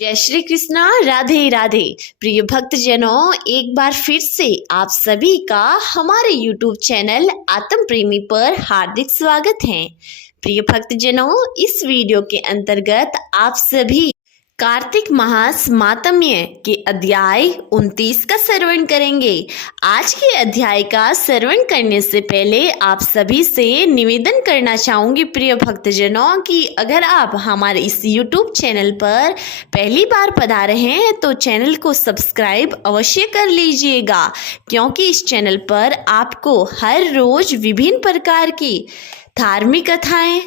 जय श्री कृष्णा। राधे राधे। प्रिय भक्तजनों, एक बार फिर से आप सभी का हमारे YouTube चैनल आत्म प्रेमी पर हार्दिक स्वागत है। प्रिय भक्तजनों, इस वीडियो के अंतर्गत आप सभी कार्तिक मास मातम्य के अध्याय 29 का श्रवण करेंगे। आज के अध्याय का श्रवण करने से पहले आप सभी से निवेदन करना चाहूंगी प्रिय भक्तजनों कि अगर आप हमारे इस YouTube चैनल पर पहली बार पधारे हैं तो चैनल को सब्सक्राइब अवश्य कर लीजिएगा, क्योंकि इस चैनल पर आपको हर रोज विभिन्न प्रकार की धार्मिक कथाएं,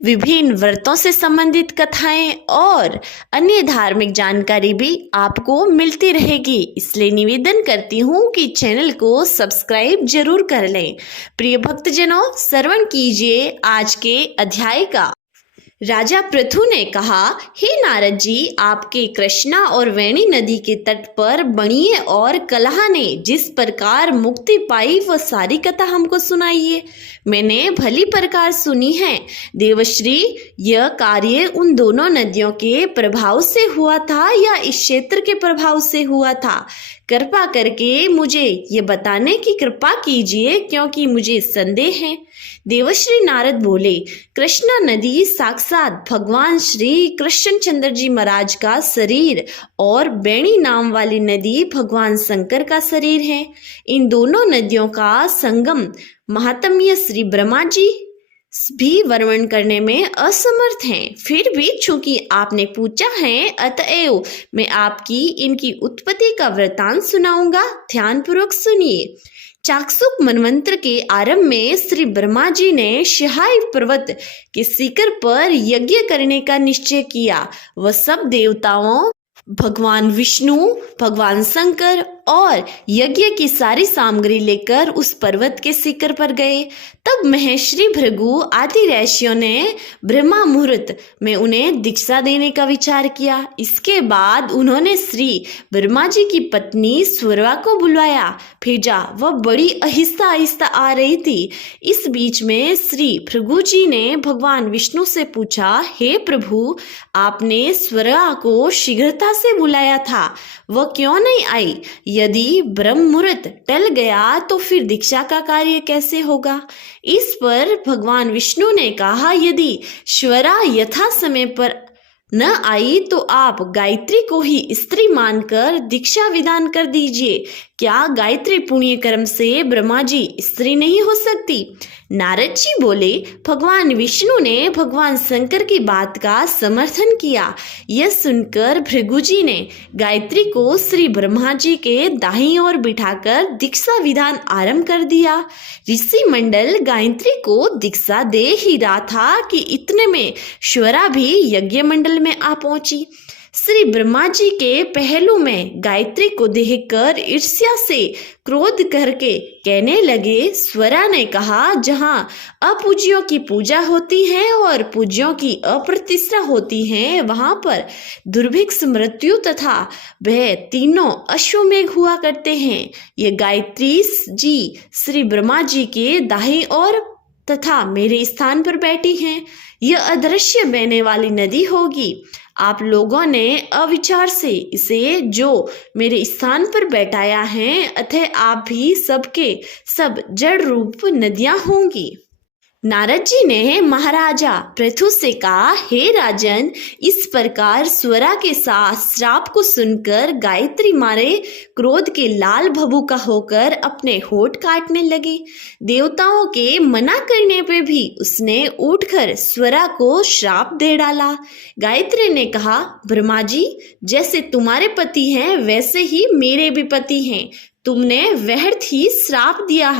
विभिन्न व्रतों से संबंधित कथाएं और अन्य धार्मिक जानकारी भी आपको मिलती रहेगी। इसलिए निवेदन करती हूँ कि चैनल को सब्सक्राइब जरूर कर लें। प्रिय भक्तजनों, श्रवण कीजिए आज के अध्याय का। राजा पृथु ने कहा, हे नारद जी, आपके कृष्णा और वेणी नदी के तट पर बणिये और कलहा ने जिस प्रकार मुक्ति पाई वह सारी कथा हमको सुनाइए। मैंने भली प्रकार सुनी है। देवश्री, यह कार्य उन दोनों नदियों के प्रभाव से हुआ था या इस क्षेत्र के प्रभाव से हुआ था? कृपा करके मुझे ये बताने की कृपा कीजिए, क्योंकि मुझे संदेह है। देवश्री नारद बोले, कृष्णा नदी साक्षात भगवान श्री कृष्णचंद्र जी महाराज का शरीर और बेणी नाम वाली नदी भगवान शंकर का शरीर है। इन दोनों नदियों का संगम महात्म्य श्री ब्रह्मा जी भी वर्णन करने में असमर्थ हैं। फिर भी चूंकि आपने पूछा है, अतएव मैं आपकी इनकी उत्पत्ति का वृतांत सुनाऊंगा। ध्यानपूर्वक सुनिए। चाक्षुक मनवंतर के आरंभ में श्री ब्रह्मा जी ने शिहाय पर्वत के शिखर पर यज्ञ करने का निश्चय किया। वह सब देवताओं, भगवान विष्णु, भगवान शंकर और यज्ञ की सारी सामग्री लेकर उस पर्वत के शिखर पर गए। तब महर्षि भृगु आदि ऋषियों ने ब्रह्मा मुहूर्त में उन्हें दीक्षा देने का विचार किया। इसके बाद उन्होंने श्री ब्रह्मा जी की पत्नी स्वरा को बुलवाया, भेजा। वह बड़ी आहिस्ता आहिस्ता आ रही थी। इस बीच में श्री भृगु जी ने भगवान विष्णु से पूछा, हे प्रभु, आपने स्वरा को शीघ्रता से बुलाया था, वह क्यों नहीं आई? यदि ब्रह्म मुहूर्त टल गया तो फिर दीक्षा का कार्य कैसे होगा? इस पर भगवान विष्णु ने कहा, यदि स्वरा यथा समय पर न आई तो आप गायत्री को ही स्त्री मानकर दीक्षा विधान कर दीजिए। क्या गायत्री पुण्य कर्म से ब्रह्मा जी स्त्री नहीं हो सकती? नारद जी बोले, भगवान विष्णु ने भगवान शंकर की बात का समर्थन किया। यह सुनकर भृगु जी ने गायत्री को श्री ब्रह्मा जी के दाहिनी ओर बिठाकर दीक्षा विधान आरंभ कर दिया। ऋषि मंडल गायत्री को दीक्षा दे ही रहा था कि इतने में स्वरा भी यज्ञ मंडल में आ पहुंची। श्री ब्रह्मा जी के पहलू में गायत्री को देखकर ईर्ष्या से क्रोध करके कहने लगे, स्वरा ने कहा, जहाँ अपूज्यों की पूजा होती है और पूज्यों की अप्रतिष्ठा होती है, वहां पर दुर्भिक्ष, मृत्यु तथा वह तीनों अश्वमेघ हुआ करते हैं। ये गायत्री जी श्री ब्रह्मा जी के दाहिनी ओर तथा मेरे स्थान पर बैठी हैं। यह अदृश्य बहने वाली नदी होगी। आप लोगों ने अविचार से इसे जो मेरे स्थान पर बैठाया है, अतः आप भी सबके सब जड़ रूप नदियां होंगी। नारद जी ने महाराजा पृथु से कहा, हे राजन, इस प्रकार स्वरा के साथ श्राप को सुनकर गायत्री मारे क्रोध के लाल भभूका होकर अपने होठ काटने लगी। देवताओं के मना करने पे भी उसने उठकर स्वरा को श्राप दे डाला। गायत्री ने कहा, ब्रह्मा जी, जैसे तुम्हारे पति हैं वैसे ही मेरे भी पति हैं। तुमने व्यर्थ ही श्राप दिया,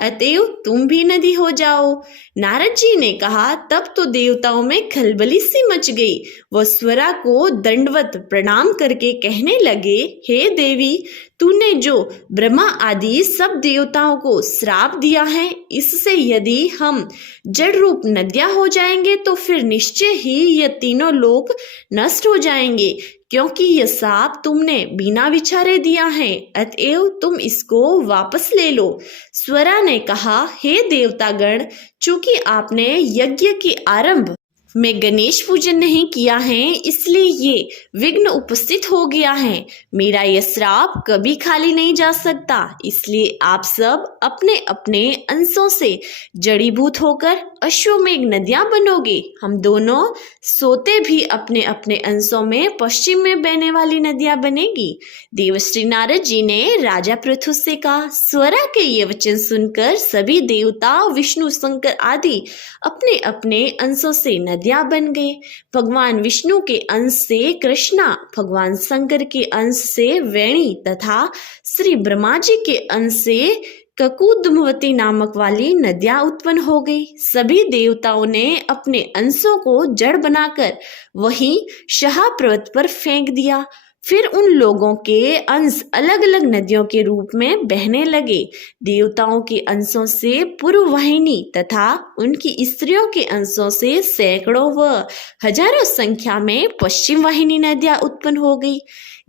अतएव तुम भी नदी हो जाओ। नारद जी ने कहा, तब तो देवताओं में खलबली सी मच गई। वह स्वरा को दंडवत प्रणाम करके कहने लगे, हे देवी, तूने जो ब्रह्मा आदि सब देवताओं को श्राप दिया है, इससे यदि हम जड़ रूप नदियां हो जाएंगे तो फिर निश्चय ही ये तीनों लोक नष्ट हो जाएंगे, क्योंकि यह श्राप तुमने बिना विचारे दिया है, अतएव तुम इसको वापस ले लो। स्वरा ने कहा, हे देवतागण, चूंकि आपने यज्ञ की आरंभ मैं गणेश पूजन नहीं किया है, इसलिए ये विघ्न उपस्थित हो गया है। मेरा यह श्राप कभी खाली नहीं जा सकता, इसलिए आप सब अपने अपने अंशों से जड़ीभूत होकर अश्वमेघ नदियां बनोगे। हम दोनों सोते भी अपने अपने अंशों में पश्चिम में बहने वाली नदियां बनेगी। देवश्री नारद जी ने राजा पृथु से कहा। स्वरा के ये वचन सुनकर सभी देवता, विष्णु, शंकर आदि अपने अपने अंशों से नदियां बन गए। भगवान विष्णु के अंश से कृष्णा, भगवान शंकर के अंश से वेणी तथा श्री ब्रह्मा जी के अंश से ककुदमवती नामक वाली नदियां उत्पन्न हो गई। सभी देवताओं ने अपने अंशों को जड़ बनाकर वहीं शहा पर्वत पर फेंक दिया। फिर उन लोगों के अंश अलग अलग नदियों के रूप में बहने लगे। देवताओं के अंशों से पूर्व वाहिनी तथा उनकी स्त्रियों के अंशों से सैकड़ों व हजारों संख्या में पश्चिम वाहिनी नदियां उत्पन्न हो गई।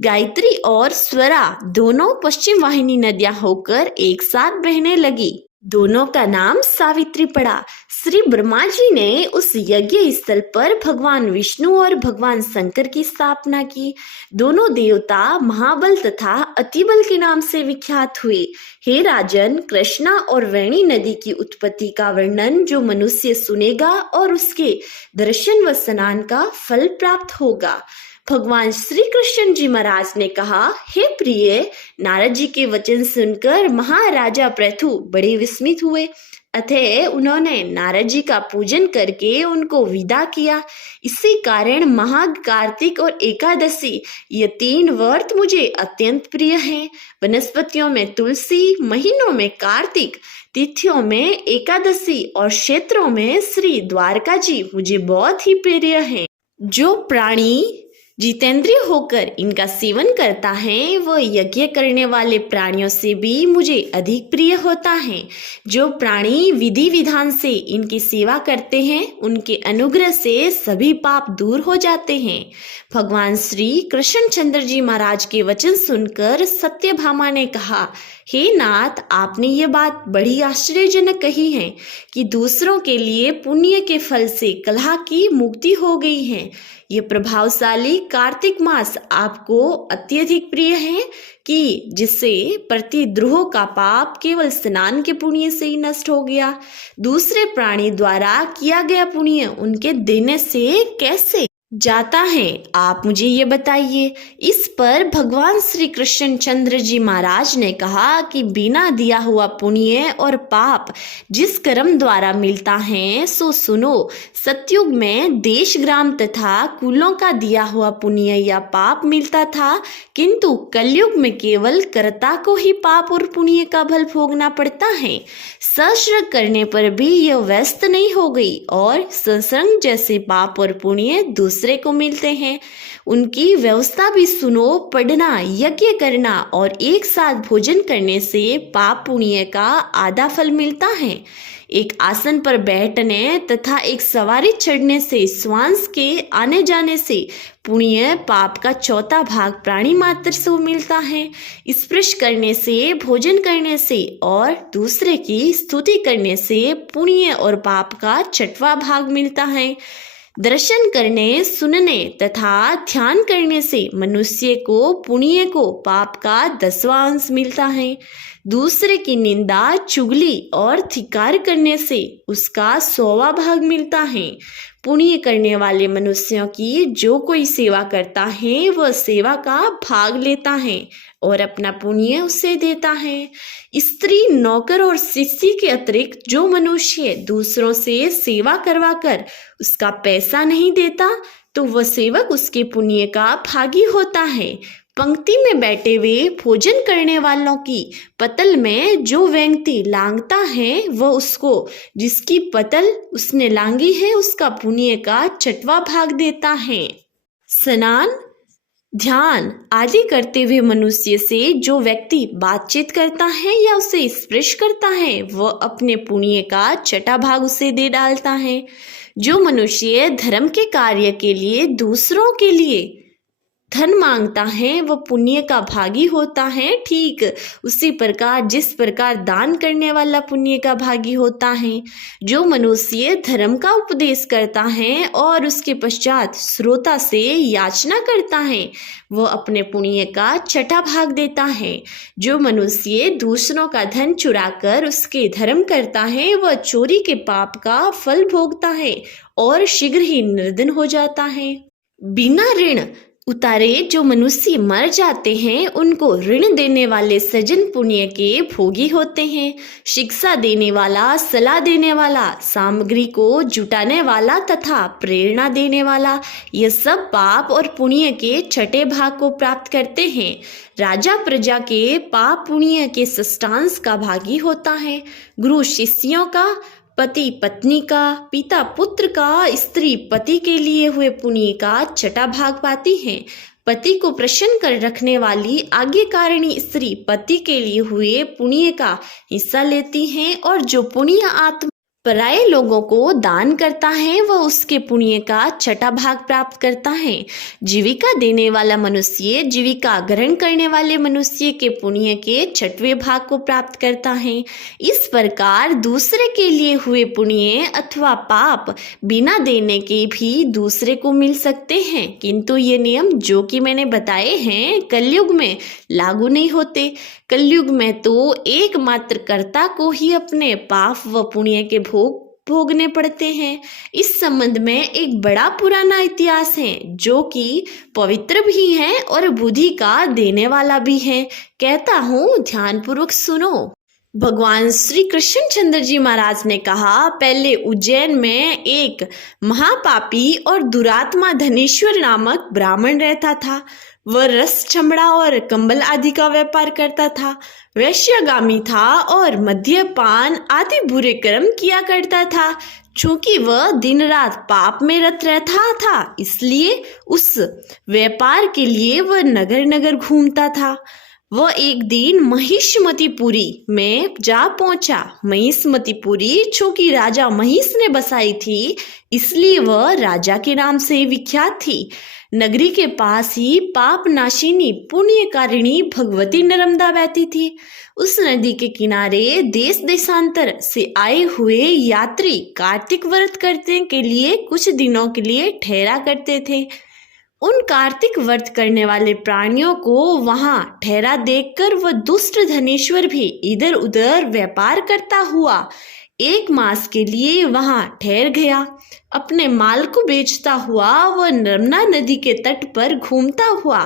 गायत्री और स्वरा दोनों पश्चिम वाहिनी नदियां होकर एक साथ बहने लगी। दोनों का नाम सावित्री पड़ा। श्री ब्रह्मा जी ने उस यज्ञ स्थल पर भगवान विष्णु और भगवान शंकर की स्थापना की। दोनों देवता महाबल तथा अतिबल के नाम से विख्यात हुए। हे राजन, कृष्णा और वेणी नदी की उत्पत्ति का वर्णन जो मनुष्य सुनेगा और उसके दर्शन व स्नान का फल प्राप्त होगा। भगवान श्री कृष्ण जी महाराज ने कहा, हे प्रिय, नारद जी के वचन सुनकर महाराजा पृथु बड़े विस्मित हुए। अतः उन्होंने नारद जी का पूजन करके उनको विदा किया। इसी कारण माघ, कार्तिक और एकादशी ये 3 व्रत मुझे अत्यंत प्रिय हैं। वनस्पतियों में तुलसी, महीनों में कार्तिक, तिथियों में एकादशी और क्षेत्रों में श्री द्वारका जी मुझे बहुत ही प्रिय हैं। जो प्राणी जितेंद्रिय होकर इनका सेवन करता है वह यज्ञ करने वाले प्राणियों से भी मुझे अधिक प्रिय होता है। जो प्राणी विधि विधान से इनकी सेवा करते हैं उनके अनुग्रह से सभी पाप दूर हो जाते हैं। भगवान श्री कृष्णचंद्र जी महाराज के वचन सुनकर सत्यभामा ने कहा, हे नाथ, आपने ये बात बड़ी आश्चर्यजनक कही है कि दूसरों के लिए पुण्य के फल से कलह की मुक्ति हो गई है। ये प्रभावशाली कार्तिक मास आपको अत्यधिक प्रिय है कि जिससे प्रतिद्रोह का पाप केवल स्नान के पुण्य से ही नष्ट हो गया। दूसरे प्राणी द्वारा किया गया पुण्य उनके देने से कैसे जाता है, आप मुझे ये बताइए। इस पर भगवान श्री कृष्णचंद्र जी महाराज ने कहा कि बिना दिया हुआ पुण्य और पाप जिस कर्म द्वारा मिलता है सो सुनो। सतयुग में देश, ग्राम तथा कुलों का दिया हुआ पुण्य या पाप मिलता था, किंतु कलयुग में केवल कर्ता को ही पाप और पुण्य का फल भोगना पड़ता है। सश्रग करने पर भी यह व्यस्त नहीं हो गई और सत्संग जैसे पाप और पुण्य दूसरे को मिलते हैं। उनकी व्यवस्था भी सुनो। पढ़ना, यज्ञ करना और एक साथ भोजन करने से पाप पुण्य का आधा फल मिलता है। एक आसन पर बैठने तथा एक सवारी चढ़ने से, श्वास के आने जाने से पुण्य पाप का 4था भाग प्राणी मात्र से मिलता है। स्पर्श करने से, भोजन करने से और दूसरे की स्तुति करने से पुण्य और पाप का 6वां भाग मिलता है। दर्शन करने, सुनने तथा ध्यान करने से मनुष्य को पुण्य को पाप का 10वां अंश मिलता है। दूसरे की निंदा, चुगली और धिक्कार करने से उसका 100वां भाग मिलता है। पुण्य करने वाले मनुष्यों की जो कोई सेवा करता है वह सेवा का भाग लेता है और अपना पुण्य उसे देता है। स्त्री, नौकर और शिष्य के अतिरिक्त जो मनुष्य दूसरों से सेवा करवाकर उसका पैसा नहीं देता तो वह सेवक उसके पुण्य का भागी होता है। पंक्ति में बैठे हुए भोजन करने वालों की पतल में जो व्यक्ति लांघता है वह उसको जिसकी पतल उसने लांघी है उसका पुण्य का 6वां भाग देता है। स्नान, ध्यान आदि करते हुए मनुष्य से जो व्यक्ति बातचीत करता है या उसे स्पर्श करता है वह अपने पुण्य का 6वां भाग उसे दे डालता है। जो मनुष्य धर्म के कार्य के लिए दूसरों के लिए धन मांगता है वह पुण्य का भागी होता है, ठीक उसी प्रकार जिस प्रकार दान करने वाला पुण्य का भागी होता है। जो मनुष्य धर्म का उपदेश करता है और उसके पश्चात श्रोता से याचना करता है वह अपने पुण्य का छठा भाग देता है। जो मनुष्य दूसरों का धन चुराकर उसके धर्म करता है वह चोरी के पाप का फल भोगता है और शीघ्र ही निर्धन हो जाता है। बिना ऋण उतारे जो मनुष्य मर जाते हैं उनको ऋण देने वाले सज्जन पुण्य के भोगी होते हैं। शिक्षा देने वाला, सलाह देने वाला, सामग्री को जुटाने वाला तथा प्रेरणा देने वाला, ये सब पाप और पुण्य के छठे भाग को प्राप्त करते हैं। राजा प्रजा के पाप पुण्य के षष्ठांश का भागी होता है। गुरु शिष्यों का, पति पत्नी का, पिता पुत्र का, स्त्री पति के लिए हुए पुण्य का छठा भाग पाती है। पति को प्रसन्न कर रखने वाली आज्ञाकारिणी स्त्री पति के लिए हुए पुण्य का हिस्सा लेती है और जो पुण्य आत्मा पराये लोगों को दान करता है वह उसके पुण्य का छठा भाग प्राप्त करता है। जीविका देने वाला मनुष्य जीविका ग्रहण करने वाले मनुष्य के पुण्य के छठवें भाग को प्राप्त करता है। इस प्रकार दूसरे के लिए हुए पुण्य अथवा पाप बिना देने के भी दूसरे को मिल सकते हैं, किंतु ये नियम जो कि मैंने बताए हैं कलयुग में लागू नहीं होते। कलयुग में तो एकमात्र कर्ता को ही अपने पाप व पुण्य के भोगने पड़ते हैं। इस संबंध में एक बड़ा पुराना इतिहास है जो कि पवित्र भी है और बुद्धि का देने वाला भी है। कहता हूँ ध्यानपूर्वक सुनो। भगवान श्री कृष्णचंद्र जी महाराज ने कहा, पहले उज्जैन में एक महापापी और दुरात्मा धनेश्वर नामक ब्राह्मण रहता था। वह रस, चमड़ा और कंबल आदि का व्यापार करता था। वैश्यगामी था और मद्यपान आदि बुरे कर्म किया करता था। चूंकि वह दिन रात पाप में रत रहता था इसलिए उस व्यापार के लिए वह नगर नगर घूमता था। वह एक दिन महिष्मतिपुरी में जा पहुंचा। महिष्मतिपुरी चूंकि राजा महिष ने बसाई थी इसलिए वह राजा के नाम से विख्यात थी। नगरी के पास ही पाप नाशिनी पुण्यकारिणी भगवती नर्मदा बहती थी। उस नदी के किनारे देश देशांतर से आए हुए यात्री कार्तिक व्रत करने के लिए कुछ दिनों के लिए ठहरा करते थे। उन कार्तिक व्रत करने वाले प्राणियों को वहां ठहरा देखकर वह दुष्ट धनेश्वर भी इधर उधर व्यापार करता हुआ 1 मास के लिए वहां ठहर गया। अपने माल को बेचता हुआ वह नर्मदा नदी के तट पर घूमता हुआ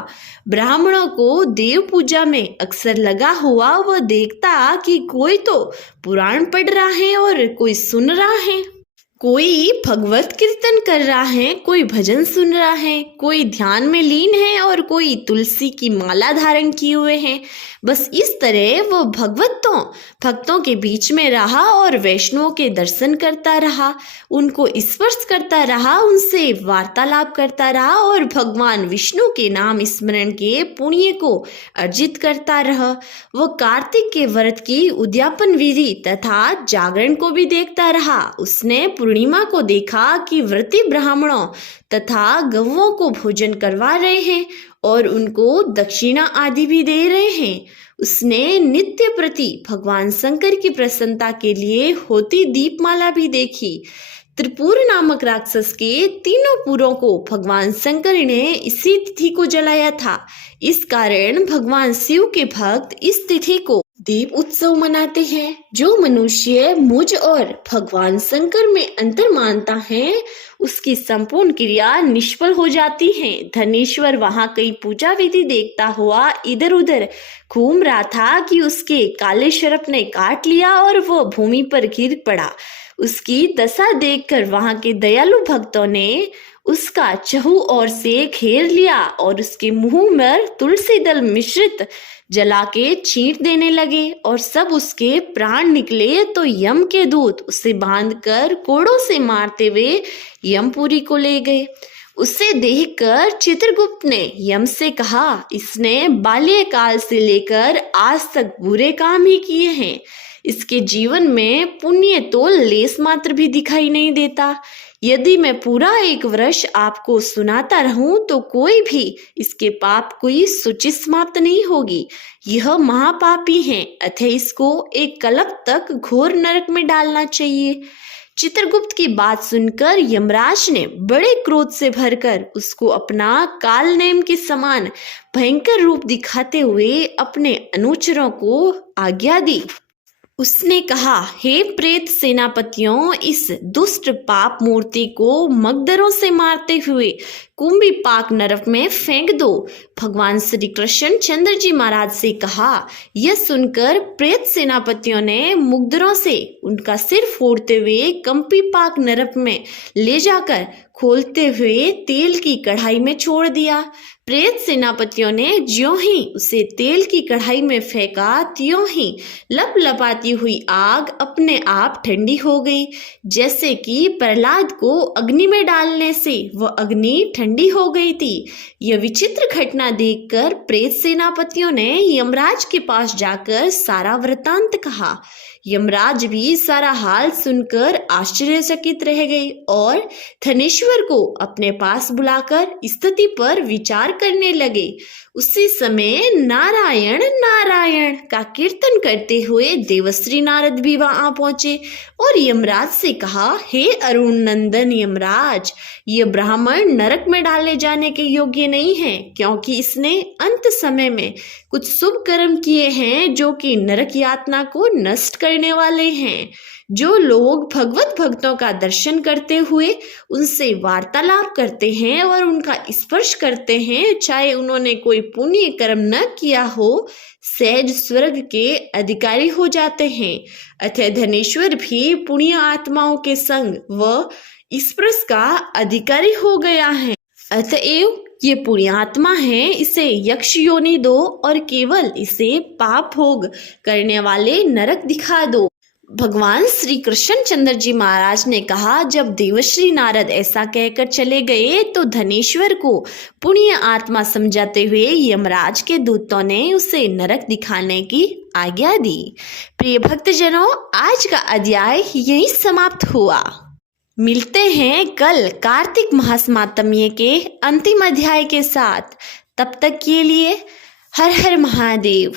ब्राह्मणों को देव पूजा में अक्सर लगा हुआ वह देखता कि कोई तो पुराण पढ़ रहा है और कोई सुन रहा है, कोई भगवत कीर्तन कर रहा है, कोई भजन सुन रहा है, कोई ध्यान में लीन है और कोई तुलसी की माला धारण किए हुए हैं। बस इस तरह वो भक्तों के बीच में रहा और वैष्णवों के दर्शन करता रहा, उनको स्पर्श करता रहा, उनसे वार्तालाप करता रहा और भगवान विष्णु के नाम स्मरण के पुण्य को अर्जित करता रहा। वो कार्तिक के व्रत की उद्यापन विधि तथा जागरण को भी देखता रहा। उसने पूर्णिमा को देखा कि व्रती ब्राह्मणों तथा गौओं को भोजन करवा रहे हैं और उनको दक्षिणा आदि भी दे रहे हैं। उसने नित्य प्रति भगवान शंकर की प्रसन्नता के लिए होती दीपमाला भी देखी। त्रिपुर नामक राक्षस के 3 पुरों को भगवान शंकर ने इसी तिथि को जलाया था। इस कारण भगवान शिव के भक्त इस तिथि को दीप उत्सव मनाते हैं। जो मनुष्य मुझ और भगवान शंकर में अंतर मानता है उसकी संपूर्ण क्रिया निष्फल हो जाती है। धनेश्वर वहां कई पूजा विधि देखता हुआ इधर उधर घूम रहा था कि उसके काले सर्प ने काट लिया और वो भूमि पर गिर पड़ा। उसकी दशा देखकर वहां के दयालु भक्तों ने उसका चहु ओर से घेर लिया और उसके मुंह में तुलसी दल मिश्रित जला के छींट देने लगे और सब उसके प्राण निकले तो यम के दूत उसे बांधकर कोड़ों से मारते हुए यमपुरी को ले गए। उसे देखकर चित्रगुप्त ने यम से कहा, इसने बाल्यकाल से लेकर आज तक बुरे काम ही किए हैं। इसके जीवन में पुण्य तो लेस मात्र भी दिखाई नहीं देता। यदि मैं पूरा 1 वर्ष आपको सुनाता रहूं तो कोई भी इसके पाप की सूची समाप्त नहीं होगी। यह महापापी है, अतः इसको एक कल्प तक घोर नरक में डालना चाहिए। चित्रगुप्त की बात सुनकर यमराज ने बड़े क्रोध से भरकर उसको अपना कालनेम के समान भयंकर रूप दिखाते हुए अपने अनुचरों को आज्ञा दी। उसने कहा, हे प्रेत सेनापतियों, इस दुष्ट पाप मूर्ति को मगदरों से मारते हुए कुंभी पाक नरक में फेंक दो। भगवान श्री कृष्ण चंद्र जी महाराज से कहा। यह सुनकर प्रेत सेनापतियों ने मुगदरों से उनका सिर फोड़ते हुए कंपी पाक नरक में ले जाकर खोलते हुए तेल की कढ़ाई में छोड़ दिया। प्रेत सेनापतियों ने ज्यों ही उसे तेल की कढ़ाई में फेंका, त्यों ही लपलपाती हुई आग अपने आप ठंडी हो गई, जैसे कि प्रहलाद को अग्नि में डालने से वह अग्नि ठंडी हो गई थी। यह विचित्र घटना देखकर प्रेत सेनापतियों ने यमराज के पास जाकर सारा वृतांत कहा। यमराज भी सारा हाल सुनकर आश्चर्यचकित रह गए और धनेश्वर को अपने पास बुलाकर स्थिति पर विचार करने लगे। उसी समय नारायण नारायण का कीर्तन करते हुए देवश्री नारद भी वहां पहुंचे और यमराज से कहा, हे अरुण नंदन यमराज, ये ब्राह्मण नरक में डाले जाने के योग्य नहीं है, क्योंकि इसने अंत समय में कुछ शुभ कर्म किए हैं जो कि नरक यातना को नष्ट करने वाले हैं। जो लोग भगवत भक्तों का दर्शन करते हुए उनसे वार्तालाप करते हैं और उनका स्पर्श करते हैं, चाहे उन्होंने कोई पुण्य कर्म न किया हो, सहज स्वर्ग के अधिकारी हो जाते हैं। अतः धनेश्वर भी पुण्य आत्माओं के संग व स्पर्श का अधिकारी हो गया है। अतएव ये पुण्यात्मा है, इसे यक्ष योनि दो और केवल इसे पाप भोग करने वाले नरक दिखा दो। भगवान श्री कृष्ण चंद्र जी महाराज ने कहा, जब देवश्री नारद ऐसा कहकर चले गए तो धनेश्वर को पुण्य आत्मा समझाते हुए यमराज के दूतों ने उसे नरक दिखाने की आज्ञा दी। प्रिय भक्तजनों, आज का अध्याय यहीं समाप्त हुआ। मिलते हैं कल कार्तिक मास महात्म्य के अंतिम अध्याय के साथ। तब तक के लिए हर हर महादेव।